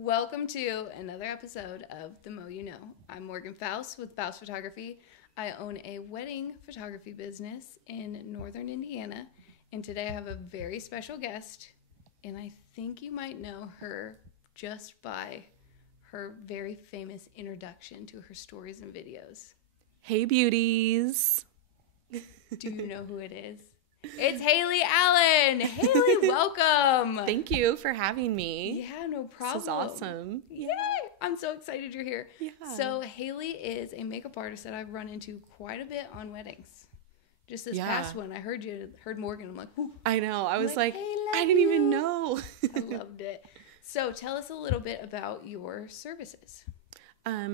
Welcome to another episode of The Mo You Know. I'm Morgan Fouce with Fouce Photography. I own a wedding photography business in northern Indiana, and today I have a very special guest, and I think you might know her just by her very famous introduction to her stories and videos. Hey, beauties. Do you know who it is? It's Haley Allen. Haley, welcome. Thank you for having me. Yeah, no problem. This is awesome. Yay! I'm so excited you're here. Yeah. So Haley is a makeup artist that I've run into quite a bit on weddings. Just this past one, I heard Morgan. I'm like, ooh. I know. I was like, hey, I didn't even know. I loved it. So tell us a little bit about your services.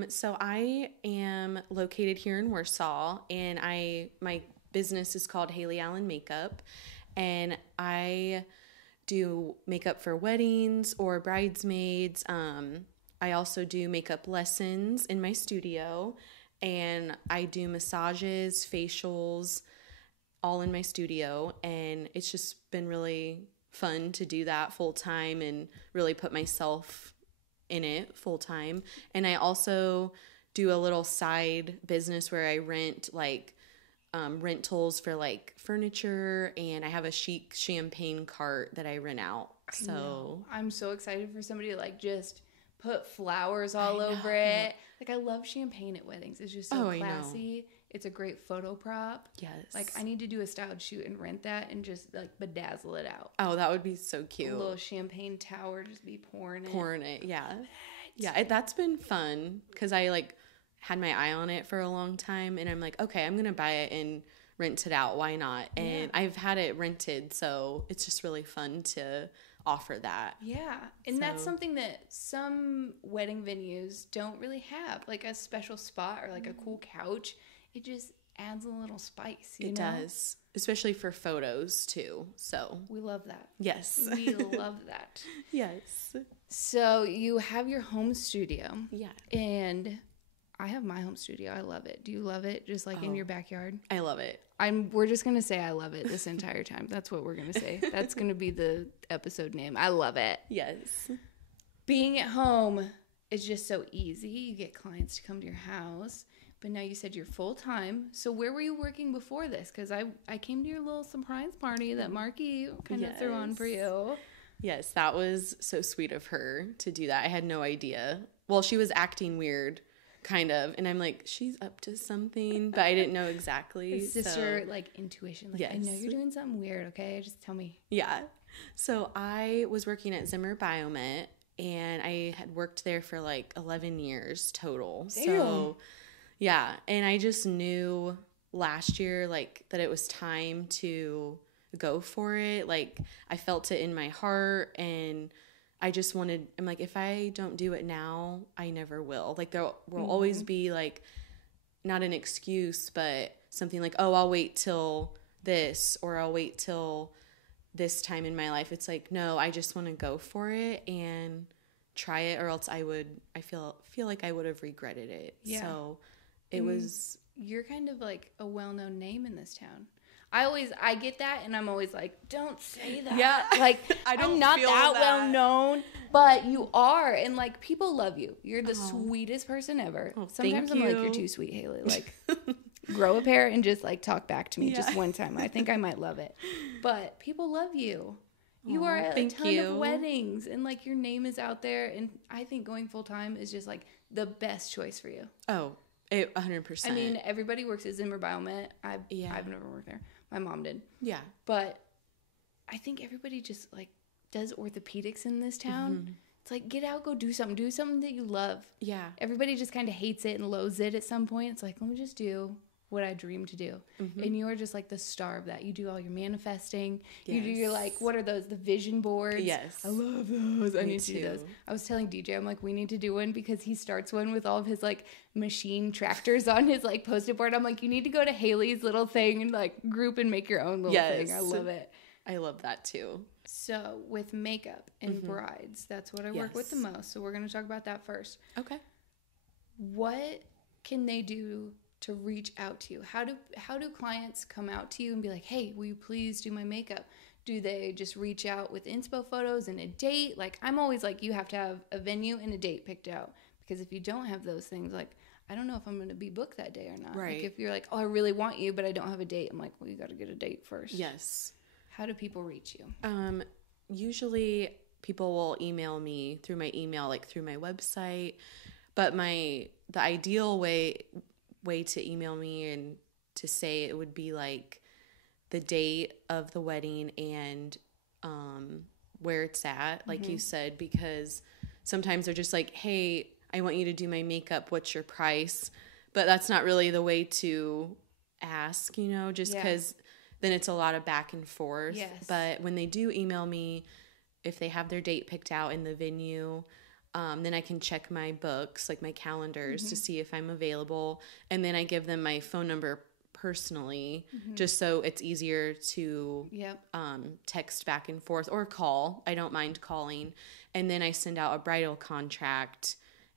So I am located here in Warsaw, and my business is called Haley Allen Makeup, and I do makeup for weddings or bridesmaids. I also do makeup lessons in my studio, and I do massages, facials, all in my studio, and it's just been really fun to do that full time and really put myself in it full time. And I also do a little side business where I rent rentals for like furniture, and I have a chic champagne cart that I rent out. So I'm so excited for somebody to like just put flowers all over it. Like, I love champagne at weddings. It's just so classy. It's a great photo prop. Yes. Like, I need to do a styled shoot and rent that and just like bedazzle it out. Oh, that would be so cute. A little champagne tower, just be pouring it. Yeah. Yeah, that's been fun because I like had my eye on it for a long time, and I'm like, okay, I'm going to buy it and rent it out. Why not? And I've had it rented, so it's just really fun to offer that. Yeah. And that's something that some wedding venues don't really have, like a special spot or like a cool couch. It just adds a little spice, you know? It does, especially for photos too. So we love that. Yes. We love that. Yes. So you have your home studio. Yeah. And I have my home studio. I love it. Do you love it? Just like in your backyard? I love it. We're just going to say I love it this entire time. That's what we're going to say. That's going to be the episode name. I love it. Yes. Being at home is just so easy. You get clients to come to your house. But now you said you're full-time. So where were you working before this? Because I came to your little surprise party that Marky kind of threw on for you. Yes, that was so sweet of her to do that. I had no idea. Well, she was acting weird, kind of. And I'm like, she's up to something. But I didn't know exactly. Sister, like, intuition. Like, yes. I know you're doing something weird, okay? Just tell me. Yeah. So I was working at Zimmer Biomet, and I had worked there for like 11 years total. Damn. So yeah, and I just knew last year, like, that it was time to go for it. Like, I felt it in my heart, and I just wanted, I'm like, if I don't do it now, I never will. Like, there will always be, like, not an excuse, but something like, oh, I'll wait till this, or I'll wait till this time in my life. It's like, no, I just want to go for it and try it, or else I feel like I would have regretted it. Yeah. So you're kind of like a well-known name in this town. I get that, and I'm always like, don't say that. Yeah. Like, I'm not that well known, but you are, and like, people love you. You're the sweetest person ever. Oh, Sometimes I'm like, you're too sweet, Haley. Like, grow a pair and just like talk back to me just one time. I think I might love it. But people love you. You are at a ton of weddings, and like, your name is out there, and I think going full time is just like the best choice for you. Oh, 100%. I mean, everybody works at Zimmer Biomet. I've never worked there. My mom did. Yeah. But I think everybody just like does orthopedics in this town. Mm-hmm. It's like, get out, go do something. Do something that you love. Yeah. Everybody just kind of hates it and loathes it at some point. It's like, let me just do what I dream to do. Mm-hmm. And you are just like the star of that. You do all your manifesting. Yes. You do your like, what are those? The vision boards. Yes. I love those. I need to do those. I was telling DJ, I'm like, we need to do one, because he starts one with all of his like machine tractors on his like post-it board. I'm like, you need to go to Haley's little thing and like group and make your own little thing. I love it. I love that too. So with makeup and brides, that's what I work with the most. So we're going to talk about that first. Okay. What can they do to reach out to you? How do clients come out to you and be like, hey, will you please do my makeup? Do they just reach out with inspo photos and a date? Like, I'm always like, you have to have a venue and a date picked out. Because if you don't have those things, like, I don't know if I'm going to be booked that day or not. Right. Like, if you're like, oh, I really want you, but I don't have a date. I'm like, well, you got to get a date first. Yes. How do people reach you? Usually people will email me through my email, like through my website. But the ideal way to email me and to say it would be like the date of the wedding and where it's at, like you said, because sometimes they're just like, hey, I want you to do my makeup. What's your price? But that's not really the way to ask, you know, just because then it's a lot of back and forth. Yes. But when they do email me, if they have their date picked out in the venue, then I can check my books, like my calendars, to see if I'm available. And then I give them my phone number personally, just so it's easier to text back and forth or call. I don't mind calling. And then I send out a bridal contract.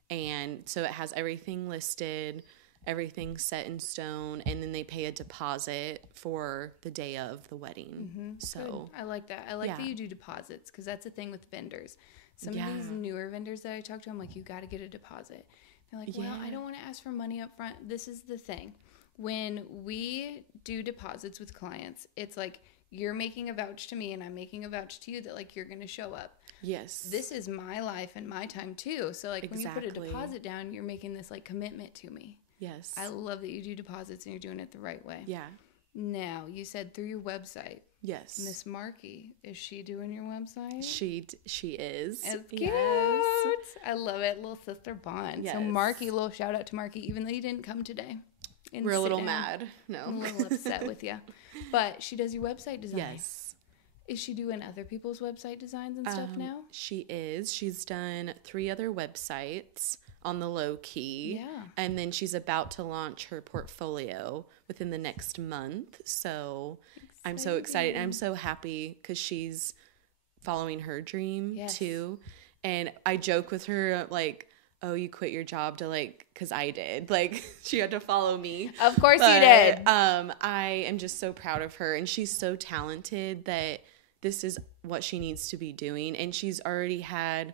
And so it has everything listed, everything set in stone, and then they pay a deposit for the day of the wedding. So good. I like that. I like that you do deposits, because that's a thing with vendors. Some of these newer vendors that I talk to, I'm like, you got to get a deposit. They're like, well, I don't want to ask for money up front. This is the thing. When we do deposits with clients, it's like you're making a vouch to me and I'm making a vouch to you that like you're going to show up. Yes. This is my life and my time too. So like when you put a deposit down, you're making this like commitment to me. Yes. I love that you do deposits and you're doing it the right way. Yeah. Now, you said through your website. Yes. Miss Markey, is she doing your website? She is. It's cute. I love it. Little sister bond. Yes. So Markey, little shout out to Markey, even though you didn't come today. We're a little mad. No. I'm a little upset with you. But she does your website design. Yes. Is she doing other people's website designs and stuff now? She is. She's done 3 other websites on the low key. Yeah. And then she's about to launch her portfolio within the next month. So I'm so excited. And I'm so happy because she's following her dream too. And I joke with her like, oh, you quit your job to like, because I did. Like, she had to follow me. Of course you did. I am just so proud of her. And she's so talented that this is what she needs to be doing. And she's already had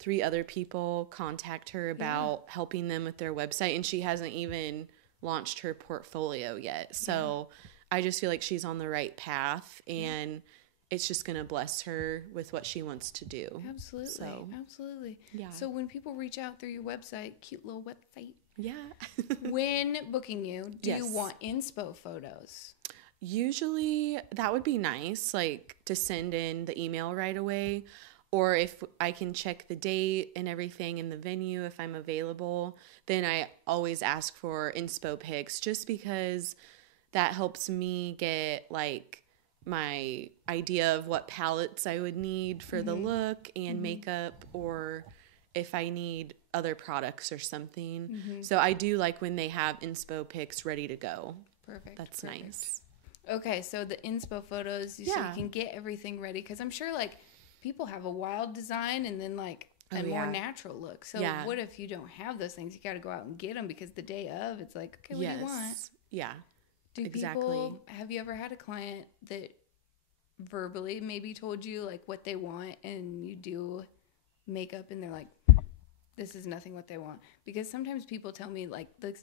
3 other people contact her about helping them with their website. And she hasn't even launched her portfolio yet. So I just feel like she's on the right path. And it's just going to bless her with what she wants to do. Absolutely. So, absolutely. Yeah. So when people reach out through your website, cute little website. Yeah. When booking you, do you want inspo photos? Usually that would be nice, like to send in the email right away. Or if I can check the date and everything in the venue, if I'm available, then I always ask for inspo pics just because that helps me get like my idea of what palettes I would need for the look and makeup, or if I need other products or something. So I do like when they have inspo pics ready to go. Perfect. That's nice. Okay, so the inspo photos, so you can get everything ready, because I'm sure like people have a wild design and then like a more natural look. So what if you don't have those things? You got to go out and get them, because the day of, it's like, okay, what do you want? Yeah. Do people, have you ever had a client that verbally maybe told you like what they want and you do makeup and they're like, this is nothing what they want? Because sometimes people tell me like the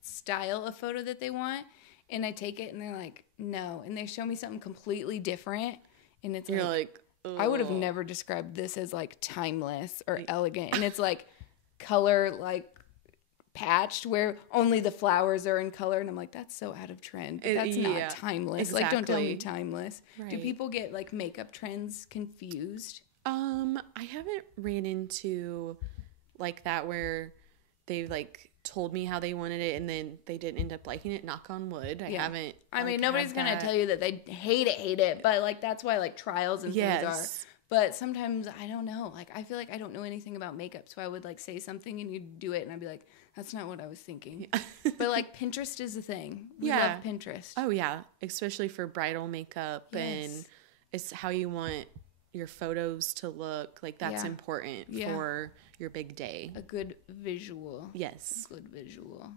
style of photo that they want and I take it and they're like, no. And they show me something completely different and it's like I would have never described this as like timeless or elegant. And it's like color like patched where only the flowers are in color, and I'm like, that's so out of trend, but that's not timeless. Exactly. Like, don't tell me timeless. Right. Do people get like makeup trends confused? I haven't ran into like that where they've like told me how they wanted it and then they didn't end up liking it. Knock on wood. I haven't. I mean, nobody's gonna tell you that they hate it, but like that's why like trials and things are. But sometimes I don't know. Like I feel like I don't know anything about makeup, so I would like say something and you'd do it, and I'd be like, that's not what I was thinking. But like Pinterest is a thing. We love Pinterest. Oh yeah, especially for bridal makeup and it's how you want your photos to look. Like that's important for your big day. A good visual. Yes. A good visual.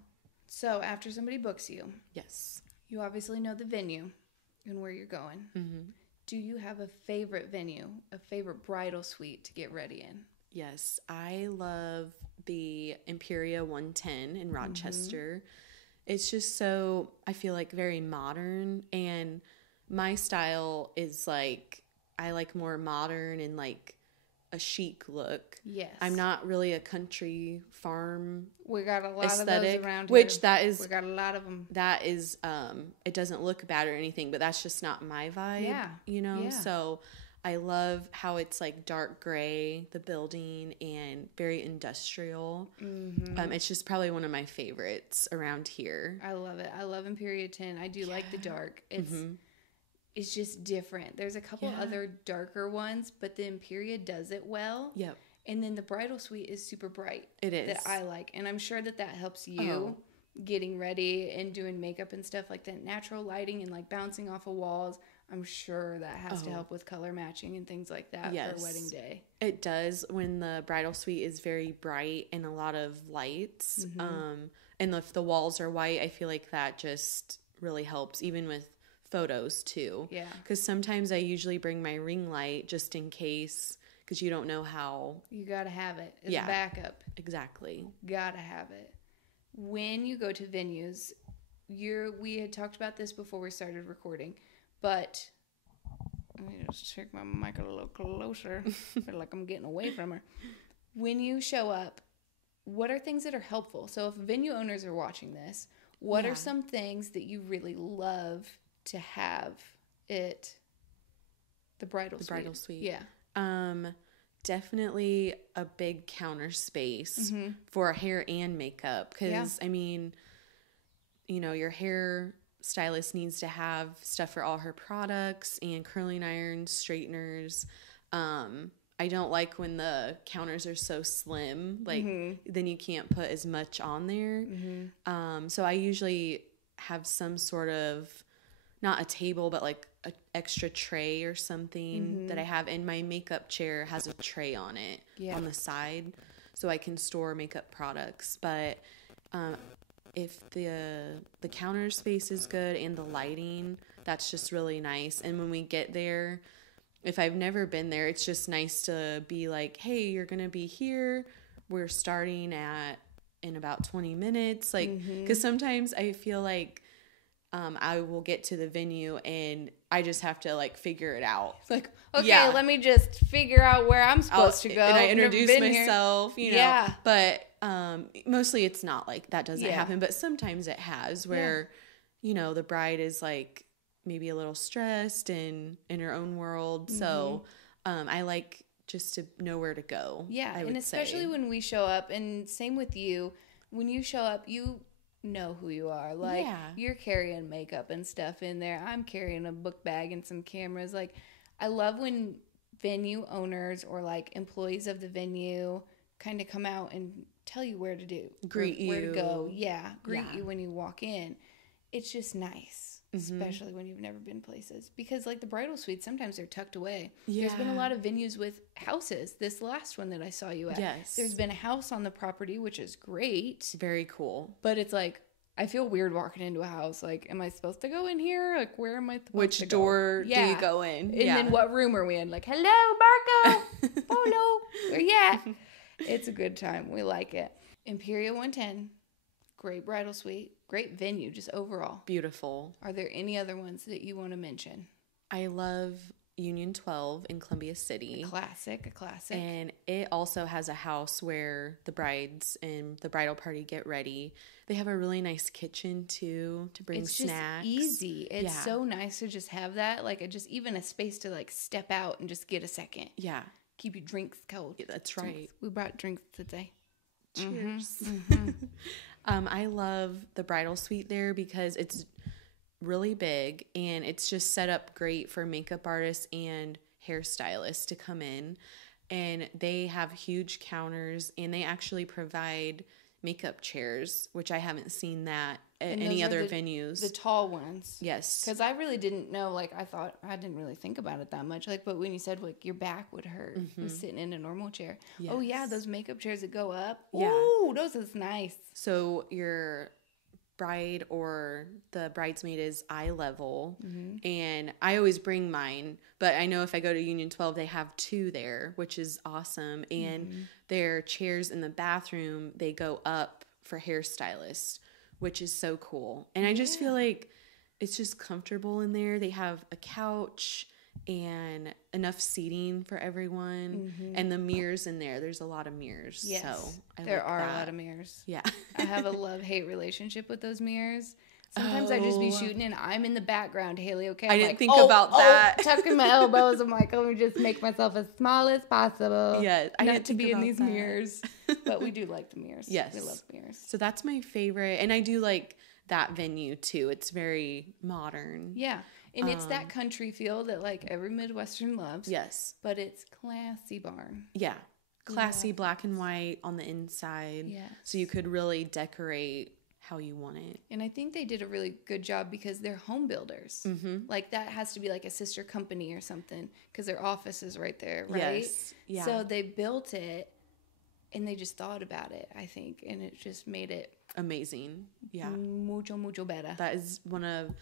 So after somebody books you, yes, you obviously know the venue and where you're going. Mm-hmm. Do you have a favorite venue, a favorite bridal suite to get ready in? Yes, I love the Imperia 110 in Rochester. It's just so, I feel like, very modern, and my style is like, I like more modern and like a chic look. Yes. I'm not really a country farm We got a lot aesthetic, of those around which here. that is, We got a lot of them. that is, it doesn't look bad or anything, but that's just not my vibe, Yeah. you know? Yeah. So I love how it's like dark gray, the building, and very industrial. It's just probably one of my favorites around here. I love it. I love Imperia 10. I do like the dark. It's just different. There's a couple other darker ones, but the Imperia does it well. Yep. And then the bridal suite is super bright. It is. That I like. And I'm sure that helps you getting ready and doing makeup and stuff like that. Natural lighting and like bouncing off of walls. I'm sure that has to help with color matching and things like that for a wedding day. It does when the bridal suite is very bright and a lot of lights. And if the walls are white, I feel like that just really helps, even with photos too. Yeah. Because sometimes I usually bring my ring light just in case, because you don't know how. You got to have it. It's a backup. Exactly. Got to have it. When you go to venues, we had talked about this before we started recording, but let me just check my mic a little closer. I feel like I'm getting away from her. When you show up, what are things that are helpful? So if venue owners are watching this, what are some things that you really love to have at the bridal suite? Yeah. Definitely a big counter space for hair and makeup. Because, I mean, you know, your hair stylist needs to have stuff for all her products and curling irons, straighteners. I don't like when the counters are so slim, like then you can't put as much on there. So I usually have some sort of, not a table, but like an extra tray or something that I have. And my makeup chair has a tray on it on the side, so I can store makeup products. But if the counter space is good and the lighting, that's just really nice. And when we get there, if I've never been there, it's just nice to be like, hey, you're going to be here. We're starting in about 20 minutes. Like, because sometimes I feel like I will get to the venue and I just have to like figure it out. Like, okay, let me just figure out where I'm supposed to go. And I introduce myself, you know. Yeah. But mostly it's not like that doesn't happen. But sometimes it has where, you know, the bride is like maybe a little stressed and in her own world. So I like just to know where to go. Yeah, and especially when we show up, and same with you. When you show up, you know who you are. Like, you're carrying makeup and stuff in there. I'm carrying a book bag and some cameras. Like, I love when venue owners or like employees of the venue kind of come out and tell you where to do, greet you, where to go. Greet you when you walk in. It's just nice, especially when you've never been places, because like the bridal suites, sometimes they're tucked away. There's been a lot of venues with houses. This last one that I saw you at, there's been a house on the property, which is great. Very cool. But it's like, I feel weird walking into a house. Like, am I supposed to go in here? Like, where am I supposed Which to go? door do you go in? And then what room are we in? Like, hello, Marco. Polo. Where you at? It's a good time. We like it. Imperia 110. Great bridal suite. Great venue, just overall. Beautiful. Are there any other ones that you want to mention? I love Union 12 in Columbia City. A classic. And it also has a house where the brides and the bridal party get ready. They have a really nice kitchen too to bring snacks. It's just easy. It's so nice to just have that, like just even a space to like step out and just get a second. Yeah. Keep your drinks cold. Yeah, that's right. We brought drinks today. Cheers. I love the bridal suite there because it's really big and it's just set up great for makeup artists and hairstylists to come in. And they have huge counters and they actually provide makeup chairs, which I haven't seen that at any other venues. The tall ones. Yes. Because I really didn't know, like I didn't really think about it that much. Like, but when you said like your back would hurt sitting in a normal chair. Yes. Oh yeah, those makeup chairs that go up. Yeah. Ooh, those is nice. So your bride or the bridesmaid is eye level, and I always bring mine, but I know if I go to Union 12 they have 2 there, which is awesome, and their chairs in the bathroom, they go up for hairstylists, which is so cool. And I just feel like it's just comfortable in there. They have a couch and enough seating for everyone, and the mirrors in there, there's a lot of mirrors. Yes, so there are a lot of mirrors. Yeah. I have a love-hate relationship with those mirrors. Sometimes I just be shooting and I'm in the background, Haley, okay? I didn't think about that. Tucking my elbows. I'm like, let me just make myself as small as possible. Yeah, I not to be in these that. mirrors. But we do like the mirrors. Yes. We love mirrors. So that's my favorite. And I do like that venue too. It's very modern. Yeah. And it's that country feel that like every Midwestern loves. Yes. But it's classy barn. Yeah. Classy black and white on the inside. Yes. So you could really decorate how you want it. And I think they did a really good job because they're home builders. Like that has to be like a sister company or something because their office is right there, right? Yes. Yeah. So they built it and they just thought about it, I think. And it just made it amazing. Yeah. Mucho better. That is one of,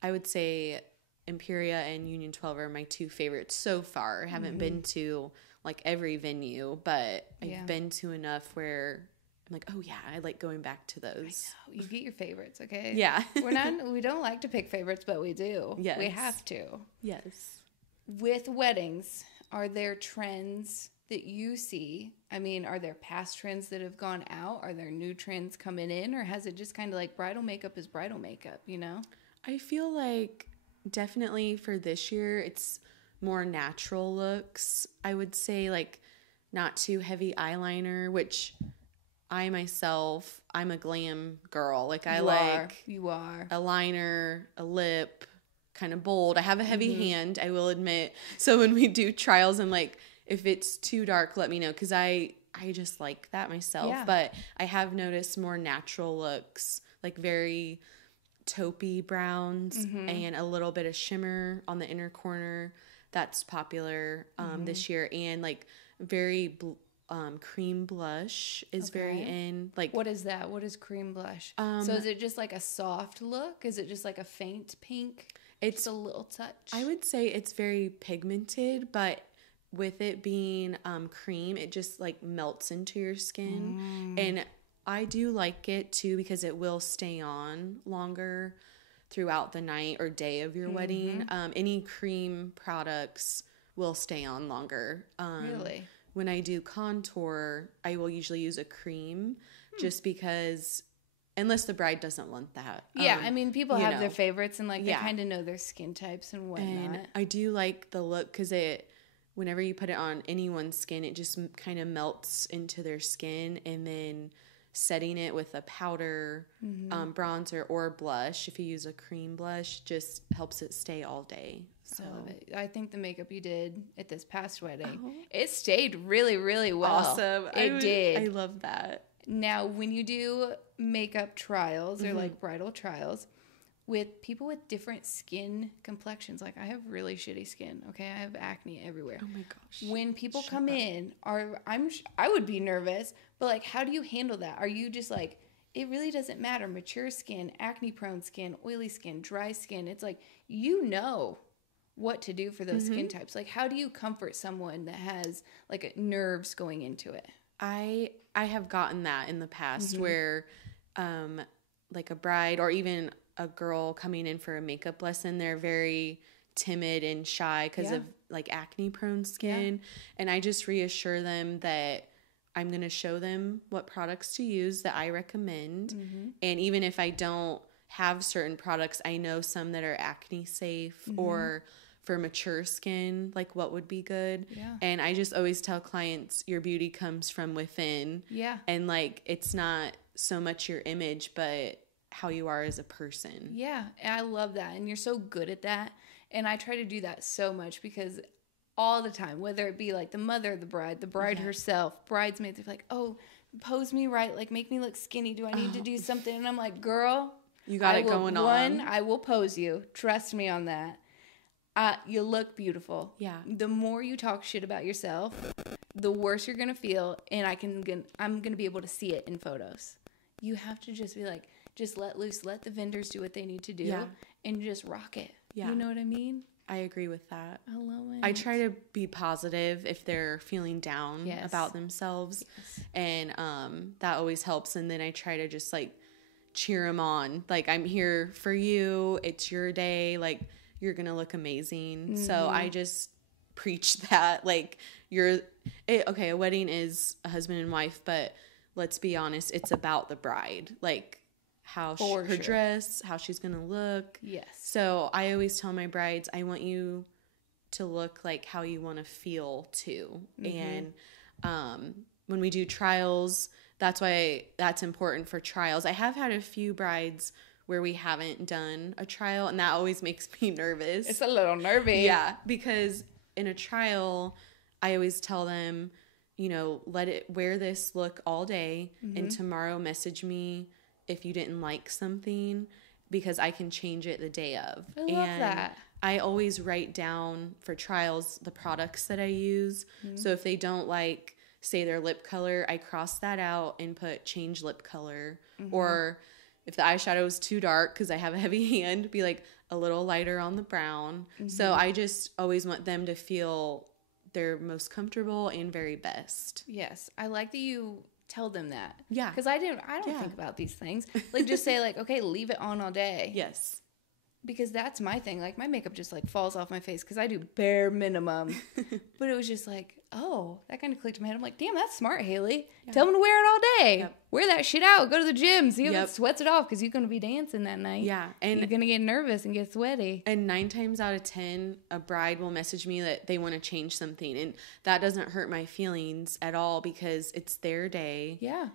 I would say, Imperia and Union 12 are my 2 favorites so far. I haven't been to like every venue, but I've been to enough where I'm like, oh yeah, I like going back to those. I know. You get your favorites, okay? Yeah. We don't like to pick favorites, but we do. Yes. We have to. Yes. With weddings, are there trends that you see? I mean, are there past trends that have gone out? Are there new trends coming in? Or has it just kind of like bridal makeup is bridal makeup, you know? I feel like definitely for this year, it's more natural looks. I would say like not too heavy eyeliner, which I myself, I'm a glam girl. Like You are. A liner, a lip, kind of bold. I have a heavy hand, I will admit. So when we do trials, I'm like, if it's too dark, let me know. Because I just like that myself. Yeah. But I have noticed more natural looks, like very taupey browns and a little bit of shimmer on the inner corner. That's popular this year. And like very cream blush is very in. Like, what is that? What is cream blush? So is it just like a soft look? Is it just like a faint pink? It's a little touch. I would say it's very pigmented, but with it being cream, it just like melts into your skin. And I do like it too because it will stay on longer throughout the night or day of your wedding. Any cream products will stay on longer. Really? When I do contour, I will usually use a cream just because, unless the bride doesn't want that. Yeah, I mean, people have their favorites and like they kind of know their skin types and whatnot. And I do like the look because whenever you put it on anyone's skin, it just kind of melts into their skin, and then setting it with a powder, bronzer or blush, if you use a cream blush, just helps it stay all day. So I love it. I think the makeup you did at this past wedding, it stayed really, really well. Awesome. It did. I love that. Now, when you do makeup trials or like bridal trials, with people with different skin complexions, like I have really shitty skin, okay? I have acne everywhere. Oh my gosh. When people come in, I would be nervous, but like how do you handle that? Are you just like, it really doesn't matter, mature skin, acne prone skin, oily skin, dry skin. It's like, you know what to do for those skin types. Like how do you comfort someone that has like nerves going into it? I have gotten that in the past where like a bride or even a girl coming in for a makeup lesson, they're very timid and shy because of like acne prone skin. And I just reassure them that I'm going to show them what products to use that I recommend. And even if I don't have certain products, I know some that are acne safe or for mature skin, like what would be good. And I just always tell clients your beauty comes from within. And like, it's not so much your image, but how you are as a person. Yeah, and I love that. And you're so good at that. And I try to do that so much because all the time, whether it be like the mother of the bride herself, bridesmaids, they're like, oh, pose me right, like make me look skinny. Do I need to do something? And I'm like, girl, you got it going on. I will pose you. Trust me on that. You look beautiful. Yeah. The more you talk shit about yourself, the worse you're going to feel. And I'm going to be able to see it in photos. You have to just be like, just let loose, let the vendors do what they need to do, Yeah. and just rock it. Yeah. You know what I mean? I agree with that. I love it. I try to be positive if they're feeling down about themselves. Yes. And that always helps. And then I try to just like cheer them on. Like, I'm here for you. It's your day. Like, you're going to look amazing. Mm-hmm. So I just preach that. Like, okay, a wedding is a husband and wife, but let's be honest, it's about the bride. Like, her dress, how she's going to look. Yes. So I always tell my brides, I want you to look like how you want to feel too. Mm-hmm. And when we do trials, that's why that's important for trials. I have had a few brides where we haven't done a trial, and that always makes me nervous. It's a little nervy. Yeah, because in a trial, I always tell them, you know, wear this look all day, mm-hmm. and tomorrow message me if you didn't like something, because I can change it the day of. I love that. I always write down for trials the products that I use. Mm-hmm. So if they don't like, say, their lip color, I cross that out and put change lip color. Mm-hmm. Or if the eyeshadow is too dark, because I have a heavy hand, be like a little lighter on the brown. Mm-hmm. So I just always want them to feel their most comfortable and very best. Yes. I like that you tell them that. Yeah. Because I don't think about these things. Like, just say, like, okay, leave it on all day. Yes. Because that's my thing. Like, my makeup just, like, falls off my face because I do bare minimum. But it was just like, oh, that kind of clicked in my head. I'm like, damn, that's smart, Haley. Yeah. Tell them to wear it all day. Yep. Wear that shit out. Go to the gym. See if it sweats it off, because you're going to be dancing that night. Yeah. And you're going to get nervous and get sweaty. And 9 times out of 10, a bride will message me that they want to change something. And that doesn't hurt my feelings at all, because it's their day. Yeah.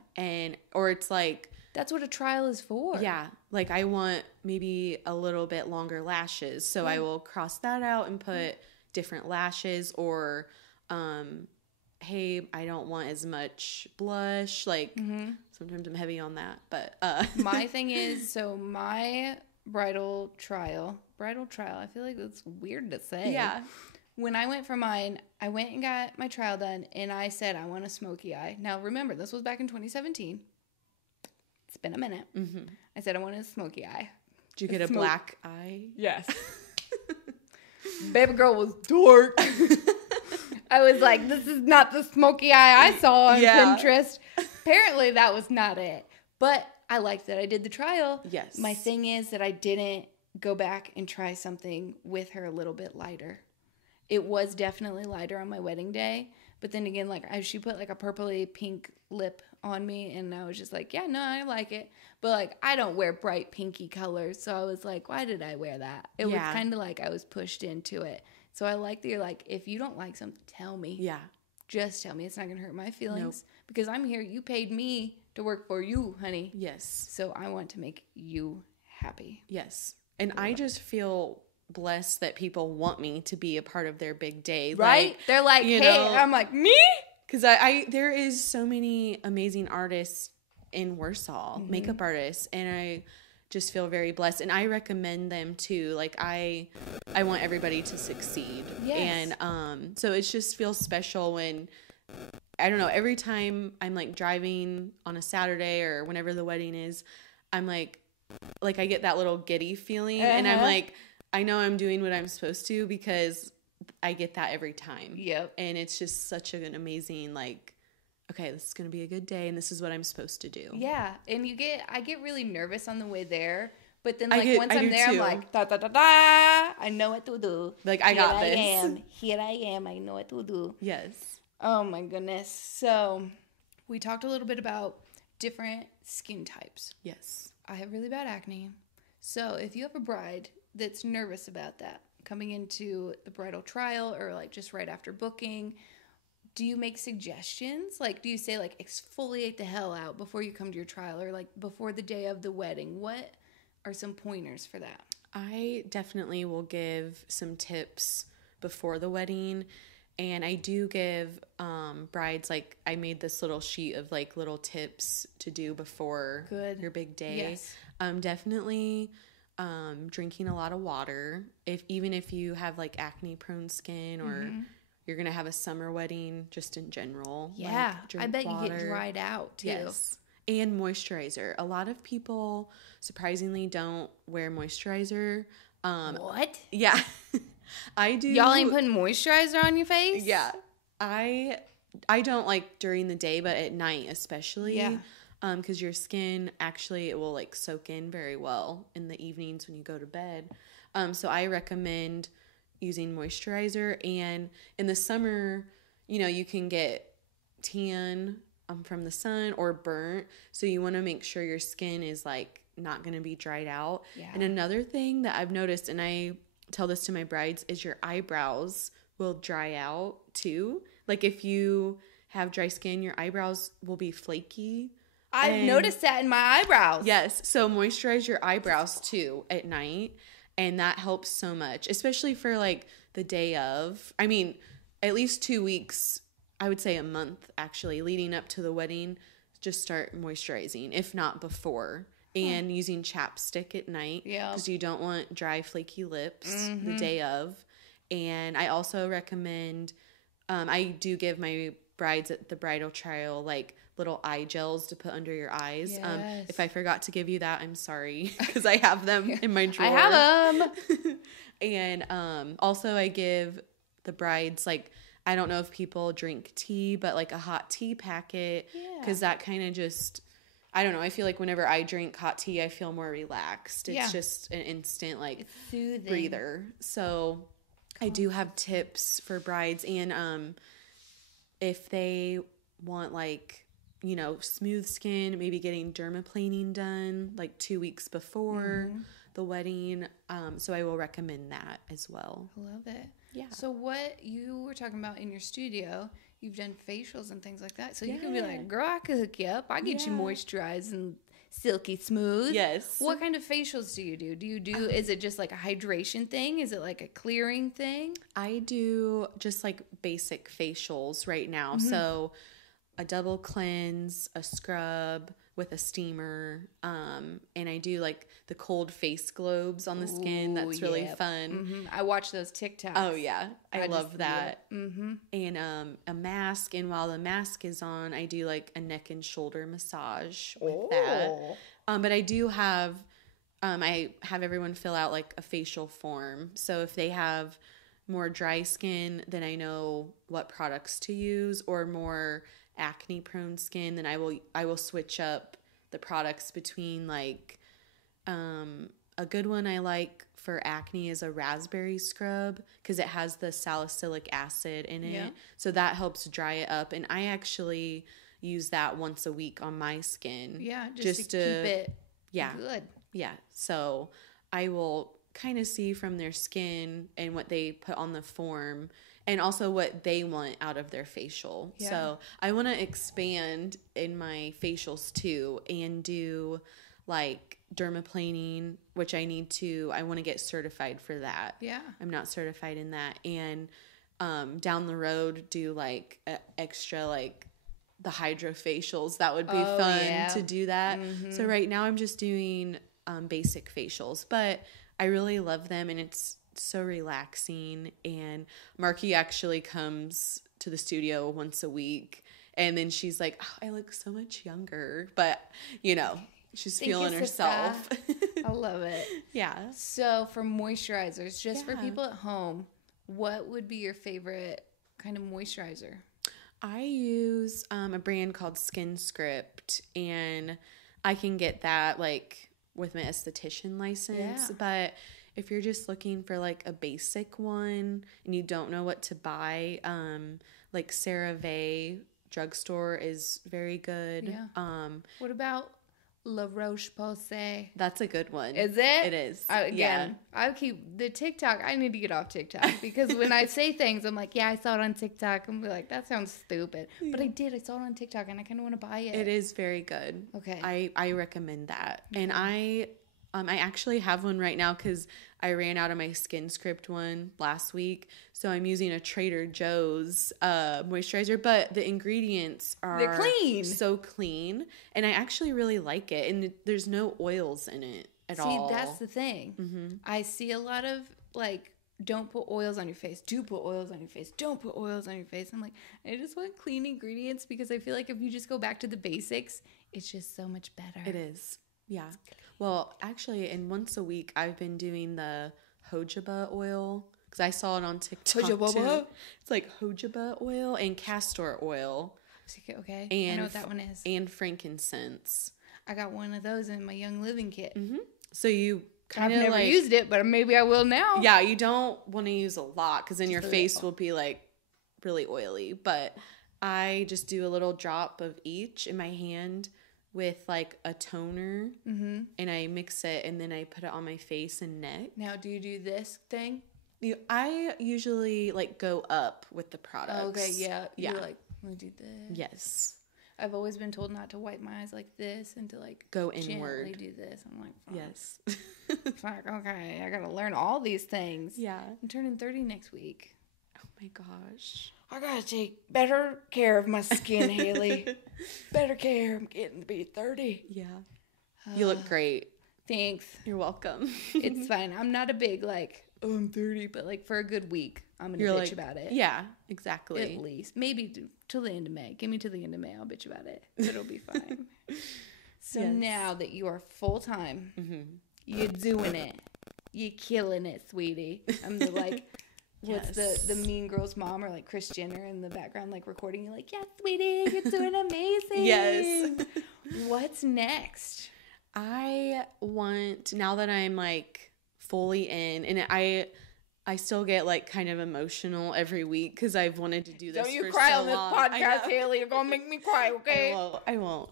Or it's like, that's what a trial is for. Yeah. Like, I want maybe a little bit longer lashes. So I will cross that out and put different lashes. Or, hey, I don't want as much blush. Like, mm-hmm. sometimes I'm heavy on that. But my thing is, so my bridal trial, I feel like that's weird to say. Yeah. When I went for mine, I went and got my trial done, and I said, I want a smoky eye. Now, remember, this was back in 2017. It's been a minute. Mm-hmm. I said I wanted a smoky eye. Did you get a black eye? Yes. Baby girl was dark. I was like, this is not the smoky eye I saw on Pinterest. Apparently, that was not it. But I liked that I did the trial. Yes. My thing is that I didn't go back and try something with her a little bit lighter. It was definitely lighter on my wedding day. But then again, like, she put like a purpley pink lip on me, and I was just like, yeah, no, I like it. But like, I don't wear bright pinky colors, so I was like, why did I wear that? It was kind of like I was pushed into it. So I like that you're like, if you don't like something, tell me. Yeah. Just tell me. It's not going to hurt my feelings. Because I'm here. You paid me to work for you, honey. Yes. So I want to make you happy. Yes. And I just feel blessed that people want me to be a part of their big day. Right? Like, they're like, hey, I'm like, me? Because there is so many amazing artists in Warsaw, mm-hmm. makeup artists, and I just feel very blessed. And I recommend them too. Like, I want everybody to succeed. Yes. And so it just feels special when, I don't know, every time I'm like driving on a Saturday or whenever the wedding is, I'm like I get that little giddy feeling, and I'm like, I know I'm doing what I'm supposed to, because I get that every time. Yep. And it's just such an amazing, like, okay, this is going to be a good day, and this is what I'm supposed to do. Yeah. And I get really nervous on the way there, but then like once I'm there, I'm like, da da da da, I know what to do. Like, I got this. Here I am. I know what to do. Yes. Oh my goodness. So we talked a little bit about different skin types. Yes. I have really bad acne. So if you have a bride that's nervous about that coming into the bridal trial, or like just right after booking, do you make suggestions? Like, do you say like exfoliate the hell out before you come to your trial, or like before the day of the wedding? What are some pointers for that? I definitely will give some tips before the wedding. And I do give brides, like, I made this little sheet of like little tips to do before your big day. Yes. Definitely drinking a lot of water. Even if you have like acne prone skin, or mm-hmm. you're going to have a summer wedding, just in general. Yeah. Like, I bet water. You get dried out too. Yes. And moisturizer. A lot of people surprisingly don't wear moisturizer. What? Yeah. I do. Y'all ain't putting moisturizer on your face? Yeah. I don't like during the day, but at night especially. Yeah. Because your skin actually, it will like soak in very well in the evenings when you go to bed. So I recommend using moisturizer. And in the summer, you can get tan from the sun or burnt. So you want to make sure your skin is like not going to be dried out. Yeah. And another thing that I've noticed, and I tell this to my brides, is your eyebrows will dry out too. Like if you have dry skin, your eyebrows will be flaky. I've noticed that in my eyebrows. Yes. So moisturize your eyebrows too at night. And that helps so much, especially for like the day of. I mean, at least 2 weeks, I would say a month actually, leading up to the wedding, just start moisturizing, if not before. And using chapstick at night. Yeah. Because you don't want dry, flaky lips the day of. And I also recommend, I do give my brides at the bridal trial like little eye gels to put under your eyes. Yes. If I forgot to give you that, I'm sorry, because I have them in my drawer. I have them. And also I give the brides, like, I don't know if people drink tea, but like a hot tea packet, because that kind of just, I don't know, I feel like whenever I drink hot tea, I feel more relaxed. It's just an instant like breather. So I do have tips for brides, and if they want like, smooth skin, maybe getting dermaplaning done like 2 weeks before the wedding. So I will recommend that as well. I love it. Yeah. So what you were talking about in your studio, you've done facials and things like that. So you can be like, girl, I could hook you up. I get you moisturized and silky smooth. Yes. What kind of facials do you do? Is it just like a hydration thing? Is it like a clearing thing? I do just like basic facials right now. So a double cleanse, a scrub with a steamer, and I do like the cold face globes on the skin. That's really fun. I watch those TikToks. Oh yeah, I love that. And a mask, and while the mask is on, I do like a neck and shoulder massage with that. But I do have, I have everyone fill out like a facial form. So if they have more dry skin, then I know what products to use, or more acne prone skin, then I will switch up the products between like a good one I like for acne is a raspberry scrub, because it has the salicylic acid in it, so that helps dry it up, and I actually use that once a week on my skin, just to keep it good. So I will kind of see from their skin and what they put on the form, and also what they want out of their facial. So I want to expand in my facials too, and do like dermaplaning, which I want to get certified for that. I'm not certified in that. And down the road do like extra like the hydrofacials. That would be fun to do that. So right now I'm just doing basic facials, but I really love them, and it's so relaxing. And Marky actually comes to the studio once a week, and then she's like, oh, I look so much younger, but she's feeling herself. I love it. Yeah. So for moisturizers, just for people at home, what would be your favorite kind of moisturizer? I use a brand called Skin Script, and I can get that like with my esthetician license, but if you're just looking for like a basic one and you don't know what to buy, like CeraVe drugstore is very good. What about La Roche-Posay? That's a good one. Is it? It is. I keep the TikTok. I need to get off TikTok, because when I say things, I'm like, I saw it on TikTok. I'm like, that sounds stupid. But I saw it on TikTok, and I kind of want to buy it. It is very good. Okay. I recommend that. And I actually have one right now, because I ran out of my Skin Script one last week. So I'm using a Trader Joe's moisturizer, but the ingredients they're clean. So clean. And I actually really like it. And there's no oils in it at all. See, that's the thing. I see a lot of like don't put oils on your face. Do put oils on your face. Don't put oils on your face. I'm like, I just want clean ingredients because I feel like if you just go back to the basics, it's just so much better. It is. Yeah. Well, actually, and once a week, I've been doing the jojoba oil because I saw it on TikTok too. It's like jojoba oil and castor oil. Okay. And I know what that one is. And frankincense. I got one of those in my Young Living kit. Mm-hmm. So you kind of I've never used it, but maybe I will now. Yeah, you don't want to use a lot because then your face will be like really oily. But I just do a little drop of each in my hand with like a toner, and I mix it, and then I put it on my face and neck. Now, do you do this thing? I usually like go up with the products. Oh, okay, yeah. Yeah. You're like, let me do this. Yes. I've always been told not to wipe my eyes like this and to like go inward. Gently do this. I'm like, fuck. Yes. Fuck, okay. I gotta learn all these things. Yeah. I'm turning 30 next week. Oh my gosh. I gotta take better care of my skin, Haley. Better care. I'm getting to be 30. Yeah. You look great. Thanks. You're welcome. It's fine. I'm not a big like, oh, I'm 30, but like for a good week, I'm gonna bitch about it. Yeah, exactly. At least. Maybe till the end of May. Give me till the end of May. I'll bitch about it. It'll be fine. So now that you are full time, you're doing it. You're killing it, sweetie. I'm the like, what's the Mean Girls mom or like Kris Jenner in the background like recording you like, yeah, sweetie, you're doing amazing. Yes. What's next? I want, now that I'm like fully in, and I still get like kind of emotional every week because I've wanted to do this. Don't you for cry so on this long. podcast, Haley. You're gonna make me cry, okay? I won't.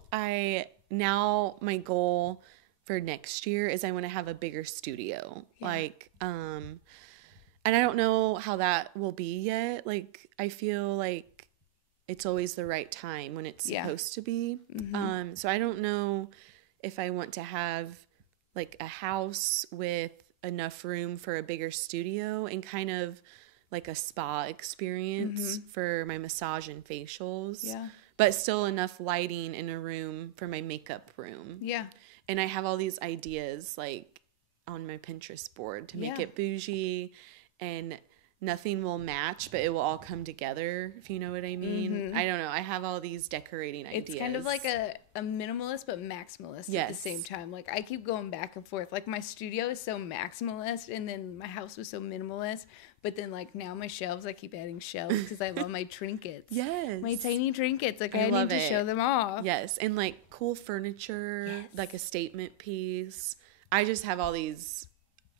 Now my goal for next year is I want to have a bigger studio. Yeah. Like, and I don't know how that will be yet. Like, I feel like it's always the right time when it's supposed to be. Mm-hmm. So I don't know if I want to have like a house with enough room for a bigger studio and kind of like a spa experience for my massage and facials. Yeah. But still enough lighting in a room for my makeup room. Yeah. And I have all these ideas like on my Pinterest board to make it bougie, and nothing will match, but it will all come together, if you know what I mean. I don't know. I have all these decorating ideas. It's kind of like a minimalist but maximalist at the same time. Like, I keep going back and forth. Like, my studio is so maximalist, and then my house was so minimalist. But then, like, now my shelves, I keep adding shelves because I love my trinkets. Yes. My tiny trinkets. Like, I need to show them off. Yes. And, like, cool furniture, like a statement piece. I just have all these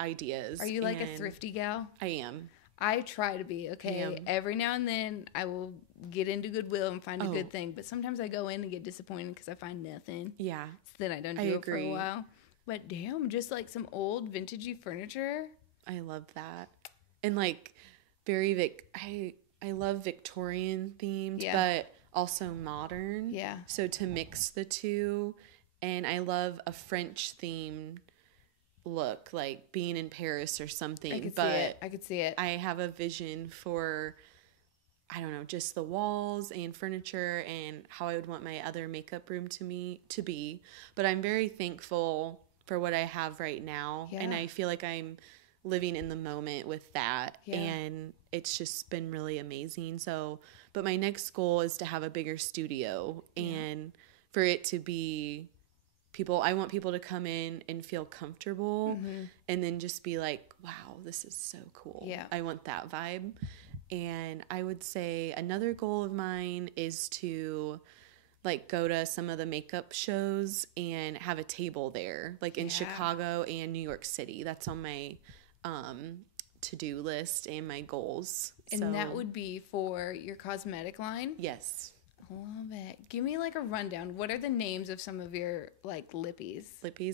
ideas. Are you, like, a thrifty gal? I am. I try to be, okay? Every now and then I will get into Goodwill and find a good thing. But sometimes I go in and get disappointed because I find nothing. Yeah. So then I don't do it for a while. But damn, just like some old vintagey furniture. I love that. And like very I love Victorian themed, but also modern. Yeah. So to mix the two. And I love a French themed look, like being in Paris or something. I could see it. I have a vision for, I don't know, just the walls and furniture and how I would want my other makeup room to be. But I'm very thankful for what I have right now. Yeah. And I feel like I'm living in the moment with that. Yeah. And it's just been really amazing. So, but my next goal is to have a bigger studio and for it to be I want people to come in and feel comfortable and then just be like, wow, this is so cool. Yeah. I want that vibe. And I would say another goal of mine is to like go to some of the makeup shows and have a table there, like in Chicago and New York City. That's on my to-do list and my goals. And that would be for your cosmetic line? Yes. Love it. Give me like a rundown. What are the names of some of your like lippies?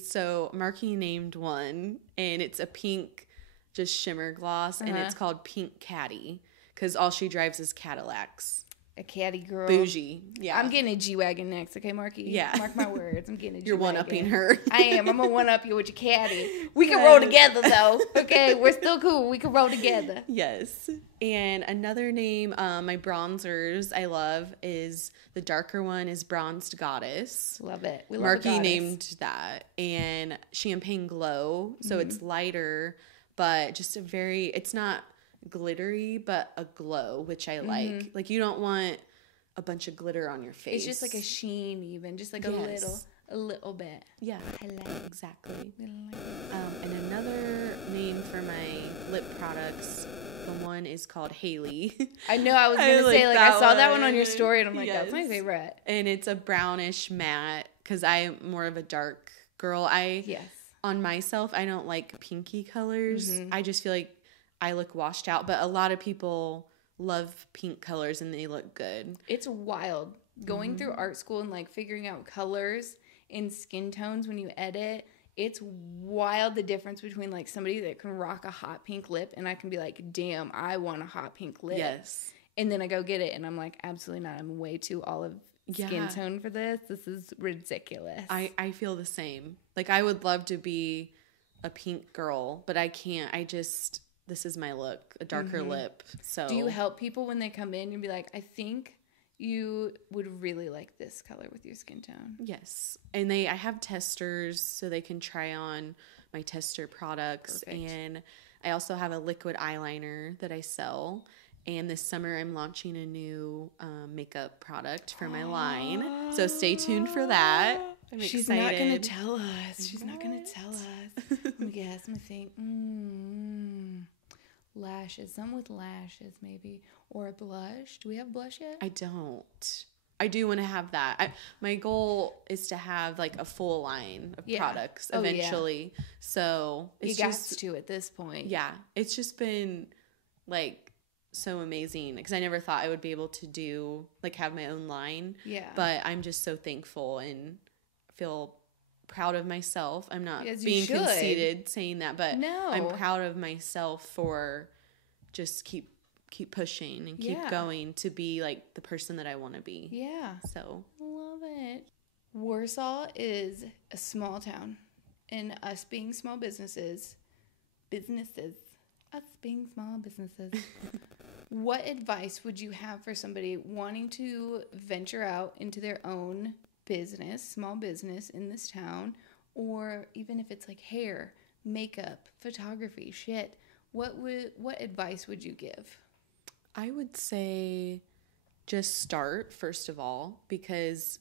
So Marky named one, and it's a pink just shimmer gloss, and it's called Pink Caddy because all she drives is Cadillacs. A caddy girl. Bougie. Yeah. I'm getting a G-Wagon next, okay, Marky? Yeah. Mark my words. I'm getting a G-Wagon. You're one-upping her. I am. I'm going to one-up you with your caddy. We can roll together, though. Okay? We're still cool. We can roll together. Yes. And another name, my bronzers I love is, the darker one is Bronzed Goddess. Love it. We love Marky named that. And Champagne Glow. So it's lighter, but just it's not glittery, but a glow, which I like. Like, you don't want a bunch of glitter on your face. It's just like a sheen, even just like a little bit. Yeah, highlight. exactly. And another name for my lip products, the one is called Haley. I know, I was gonna say, like, I saw that one on your story, and I'm like, that's my favorite. And it's a brownish matte, because I'm more of a dark girl. On myself, I don't like pinky colors. I just feel like I look washed out, but a lot of people love pink colors and they look good. It's wild going through art school and like figuring out colors in skin tones when you edit. It's wild the difference between like somebody that can rock a hot pink lip and I can be like, damn, I want a hot pink lip. Yes. And then I go get it and I'm like, absolutely not. I'm way too olive skin tone for this. This is ridiculous. I feel the same. Like, I would love to be a pink girl, but I can't. This is my look, a darker lip. So do you help people when they come in and be like, I think you would really like this color with your skin tone? Yes. And I have testers so they can try on my tester products. Perfect. And I also have a liquid eyeliner that I sell. And this summer I'm launching a new makeup product for my line. So stay tuned for that. She's excited. Not going to tell us. She's not going to tell us. Let me guess. Let me think. Lashes. Something with lashes, maybe. Or a blush. Do we have blush yet? I don't. I do want to have that. My goal is to have like a full line of products eventually. Yeah. So it's just to at this point. Yeah. It's just been like so amazing because I never thought I would be able to do like have my own line. Yeah. But I'm just so thankful and feel proud of myself. I'm not being conceited saying that, but no. I'm proud of myself for just keep pushing and keep going to be like the person that I want to be. Yeah. So love it. Warsaw is a small town, and us being small businesses, what advice would you have for somebody wanting to venture out into their own business, small business in this town, or even if it's like hair, makeup, photography, shit? What advice would you give? I would say just start, first of all, because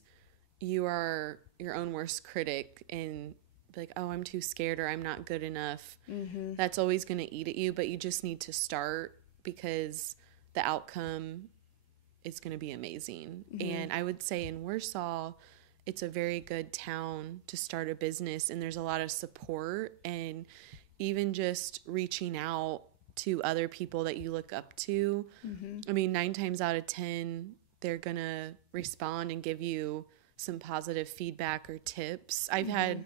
you are your own worst critic and be like, oh, I'm too scared or I'm not good enough. Mm-hmm. That's always going to eat at you, but you just need to start because the outcome is going to be amazing. Mm-hmm. And I would say in Warsaw, it's a very good town to start a business, and there's a lot of support, and even just reaching out to other people that you look up to. Mm-hmm. I mean, 9 times out of 10, they're going to respond and give you some positive feedback or tips. I've had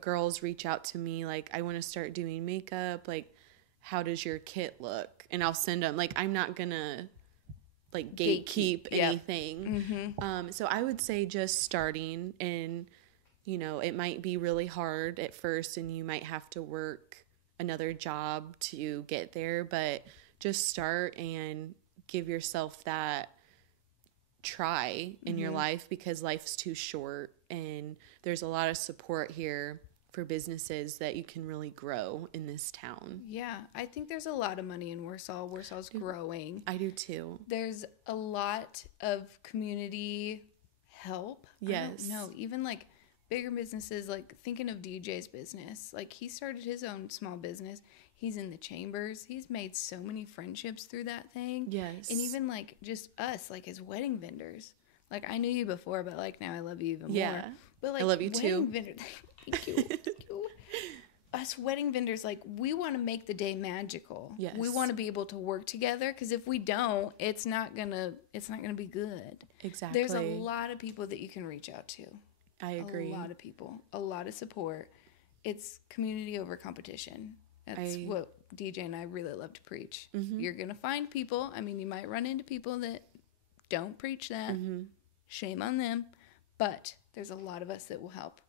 girls reach out to me like, I want to start doing makeup. Like, how does your kit look? And I'll send them. Like, I'm not going to like gatekeep anything. Mm-hmm. So I would say just starting, and, you know, it might be really hard at first and you might have to work another job to get there, but just start and give yourself that try in your life, because life's too short, and there's a lot of support here for businesses that you can really grow in this town. Yeah, I think there's a lot of money in Warsaw. Warsaw's growing. I do too. There's a lot of community help. Yes. No, even like bigger businesses, like thinking of DJ's business. Like, he started his own small business. He's in the chambers. He's made so many friendships through that thing. Yes. And even like just us, like his wedding vendors. Like, I knew you before, but like now I love you even more. But like, I love you too. Thank you. Thank you. Us wedding vendors, like, we want to make the day magical. Yes. We want to be able to work together, because if we don't, it's not gonna be good. Exactly. There's a lot of people that you can reach out to. I agree. A lot of people, a lot of support. It's community over competition. That's what DJ and I really love to preach. Mm-hmm. You're gonna find people. I mean, you might run into people that don't preach that. Mm-hmm. Shame on them. But there's a lot of us that will help.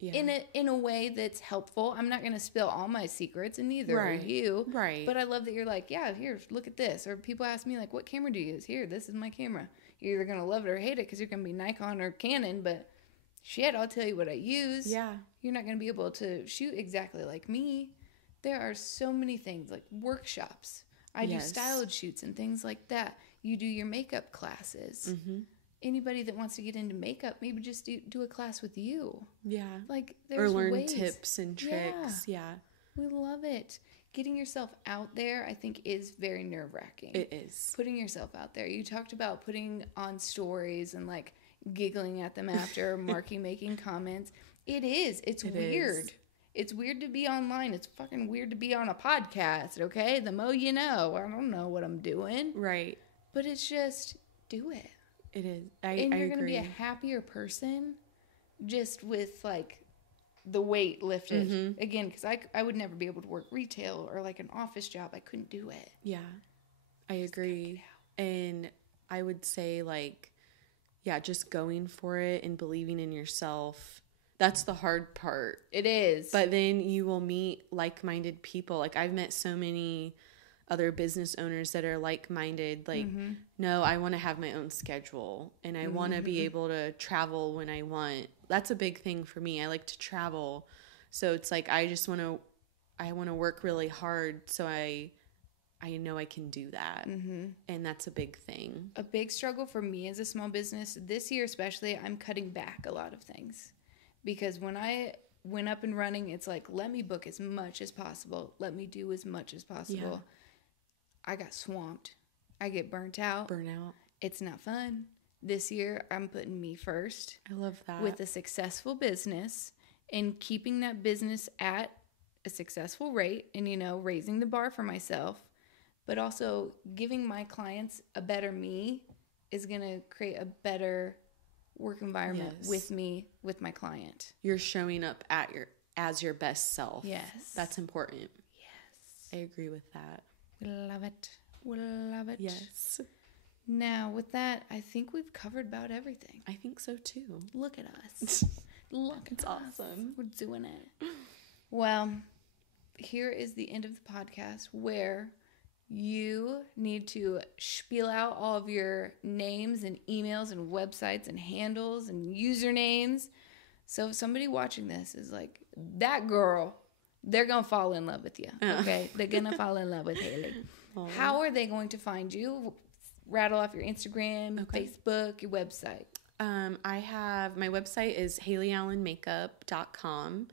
Yeah. In a way that's helpful. I'm not going to spill all my secrets, and neither are you. Right. But I love that you're like, yeah, here, look at this. Or people ask me, like, what camera do you use? Here, this is my camera. You're either going to love it or hate it, because you're going to be Nikon or Canon, but shit, I'll tell you what I use. Yeah. You're not going to be able to shoot exactly like me, There are so many things, like workshops. I do styled shoots and things like that. You do your makeup classes. Anybody that wants to get into makeup, maybe just do a class with you. Yeah. Like, there's or learn ways. Tips and tricks. Yeah. We love it. Getting yourself out there, I think, is very nerve-wracking. It is. Putting yourself out there. You talked about putting on stories and, like, giggling at them after, making comments. It is. It's weird. It's weird to be online. It's fucking weird to be on a podcast, okay? The mo you know. I don't know what I'm doing. Right. But it's just, do it. It is. And you're going to be a happier person just with, like, the weight lifted. Again, because I would never be able to work retail or, like, an office job. I couldn't do it. Yeah. I agree. And I would say, like, yeah, just going for it and believing in yourself. That's the hard part. It is. But then you will meet like-minded people. Like, I've met so many other business owners that are like-minded. Like, no, I want to have my own schedule and I want to be able to travel when I want. That's a big thing for me. I like to travel. So it's like, I want to work really hard. So I know I can do that. And that's a big thing. A big struggle for me as a small business this year, especially, I'm cutting back a lot of things. Because when I went up and running, it's like, let me book as much as possible. Let me do as much as possible. Yeah. I got swamped. I get burnt out. Burnout. It's not fun. This year, I'm putting me first. I love that. With a successful business and keeping that business at a successful rate and, you know, raising the bar for myself, but also giving my clients a better me is going to create a better work environment with me, with my client. You're showing up as your best self. Yes. That's important. Yes. I agree with that. We love it. We love it. Yes. Now, with that, I think we've covered about everything. I think so too. Look at us. Look, it's awesome. We're doing it. Well, here is the end of the podcast where you need to spiel out all of your names and emails and websites and handles and usernames. So if somebody watching this is like, that girl, they're going to fall in love with you. Okay? They're going to fall in love with Haley. How are they going to find you? Rattle off your Instagram, Facebook, your website. My website is HaleyAllenMakeup.com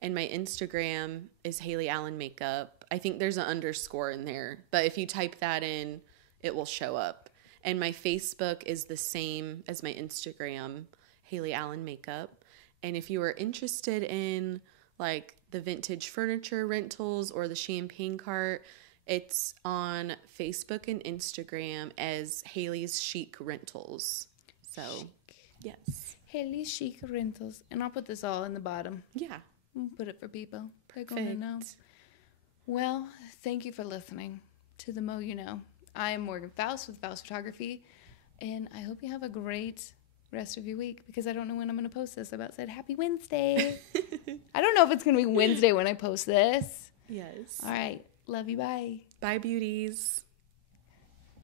and my Instagram is HaleyAllenMakeup. I think there's an underscore in there, but if you type that in, it will show up. And my Facebook is the same as my Instagram, Haley Allen Makeup. And if you are interested in like the vintage furniture rentals or the champagne cart, it's on Facebook and Instagram as Haley's Chic Rentals. So, yes. Haley's Chic Rentals. And I'll put this all in the bottom. Yeah. We'll put it for people. They're going to know. Well, thank you for listening to The Mo You Know. I am Morgan Fouce with Fouce Photography, and I hope you have a great rest of your week because I don't know when I'm going to post this. I about said Happy Wednesday. I don't know if it's going to be Wednesday when I post this. Yes. All right. Love you. Bye. Bye, beauties.